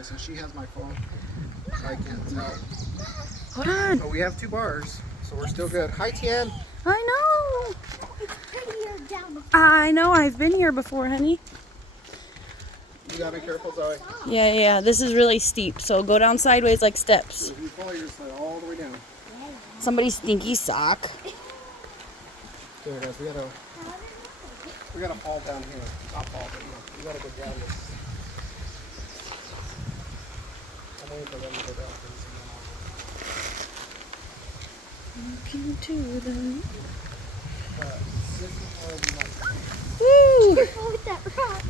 way, so she has my phone. So I can't tell. Hold on. But we have 2 bars, so we're still good. Hi, Tien. I know. It's prettier down the I know. I've been here before, honey. You gotta be careful, Zoe. Yeah. This is really steep, so go down sideways like steps. If you fall, you're just like all the way down. Somebody's stinky sock. Okay, guys, we gotta fall down here. Not fall, but we gotta go down this. I'm waiting for them to go down. Looking to the... This is where we might. Woo! careful with that rock.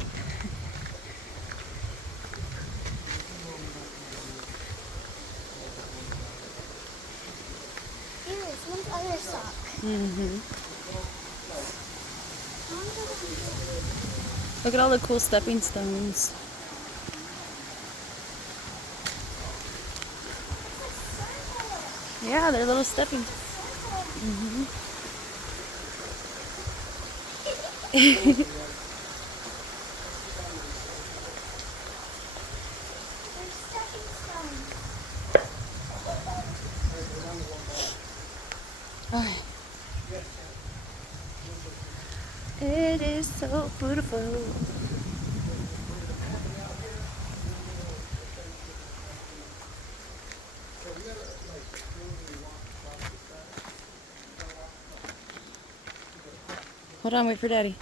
Ew, someone's other sock. Look at all the cool stepping stones. Yeah, they're little stepping. There's stepping stones. Alright. It is so beautiful. Hold on, wait for Daddy.